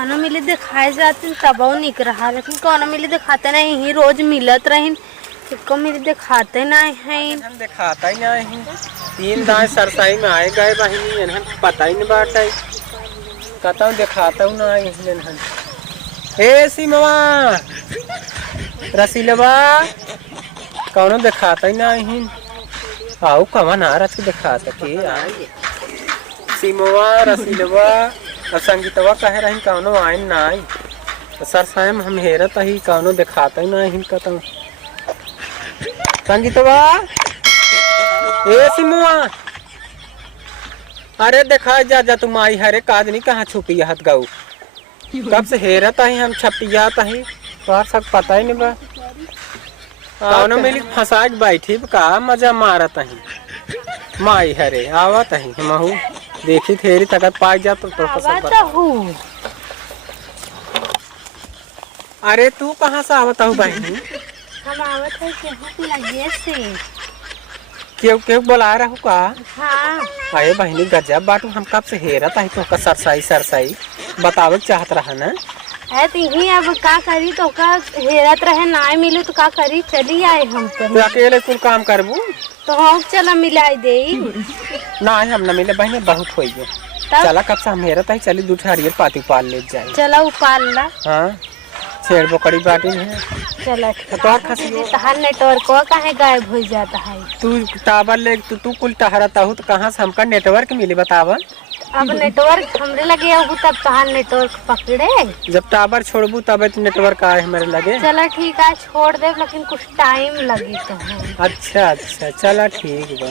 कौनो मिले दिखाए जाते तब निक रहा, लेकिन कौनो मिले दिखाते नहीं ही, रोज मिलत रही को मिले दिखाते नहीं है। हम दिखाता ही नहीं। 3 दाए सरसाई में आए गए बहिनी हम पता ही नहीं बाटे कहता दिखाता हूँ ना इन्हन। हे सिमवा रसीलवा कौनो दिखाता ही नहीं। आओ कवन आ रहा दिखाता के आई सिमवा रसीलवा और संगीतवा कहे रही कौनो आइन ना आई। सरसाई में हम हेरत ही कौनो दिखाता ही नहीं कहता संगीतवा। ए सिमुआ अरे देखा जा जा तुम आई हरे कादनी कहाँ छुपी हत गऊ कब से हेरत ही हम छपियात ही तो सब पता ही नहीं बा। कौनो मिली फंसा के बैठी का मजा मारत ही माई हरे आवत ही महू देखी थेरी तकत पाई जा तो अरे तू कहाँ से आवत हूँ बहनी? हम आवत है केहू लगे से। क्यों क्यों बुला रहा हूँ का? हाँ। अरे बहनी गजब बाटू हम कब से हेरत है तो का सरसाई सरसाई बतावे चाहत रहा ना। है तिही अब का करी तो का हेरत रहे ना मिले तो का करी चली आए हम तो अकेले कुल काम करबू तो हम चला मिलाई दे ना हम न मिले बहनी बहुत हो गए। चला कब से हम हेरत है चली दूठ हरियर पाती पाल ले जाए। चला उपाल ला। हाँ छेड़ बकड़ी बाटी है। चला तो तहार नेटवर्क कहाँ गायब हो जाता है। तू टावर ले तू कुल टहरता हूँ तो कहाँ से हमका नेटवर्क मिली बतावा। अब नेटवर्क हमरे लगे हो तब तहार नेटवर्क पकड़े। जब टावर छोड़बू तब तो नेटवर्क आए हमारे लगे। चला ठीक है छोड़ दे लेकिन कुछ टाइम लगी तो है। अच्छा अच्छा चला ठीक बा।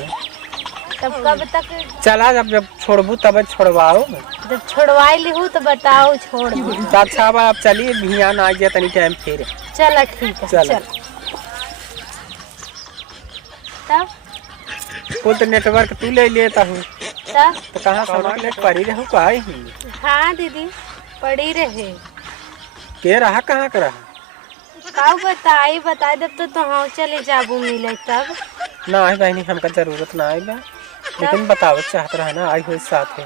तब कब तक चला जब छोड़बू तब छोड़वाओ। जब छुड़वाई ली तो बताओ छोड़ दो। अच्छा बा अब चलिए भियान आ गया तनी टाइम फिर। चला ठीक है चल। तब कुल तो नेटवर्क तू ले लेता हूँ तो कहाँ सामान ले पड़ी रहू का ही। हाँ दीदी पड़ी रहे के रहा कहाँ का रहा का बताई दब तो हाँ चले जाबू मिले तब ना आई बहनी हमका जरूरत ना आई बा लेकिन बतावत चाहत रहा ना आई हुई साथ है।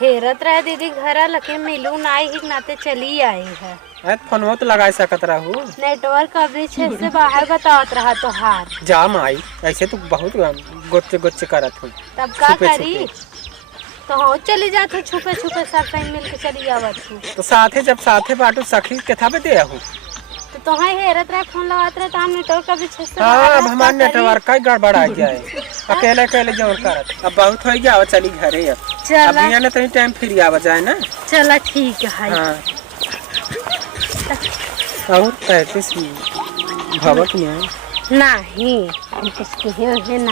हेरत रहे दीदी घर लेकिन मिलू ना ही नाते चली आई है। फोन तो लगा सकत रहू नेटवर्क कवरेज से बाहर बतावत रहा तो हार जाम आई ऐसे तो बहुत गोच्चे गोच्चे करत हूँ तब का करी तो हाँ चली जात छुपे छुपे सब कहीं मिल के चली आवत हूँ तो साथे जब साथे बाटू सखी के था दे हूँ तो हाँ हेरत रहे फोन लगात रहे तो हम नेटवर्क कभी हाँ अब हमारे नेटवर्क का गड़बड़ आ जाए अकेले अकेले जोर करत अब बहुत हो गया चली घरे अब यहाँ तो टाइम फिर आवा जाए ना। चला ठीक है। हाँ और कहते भवक नहीं नहीं ना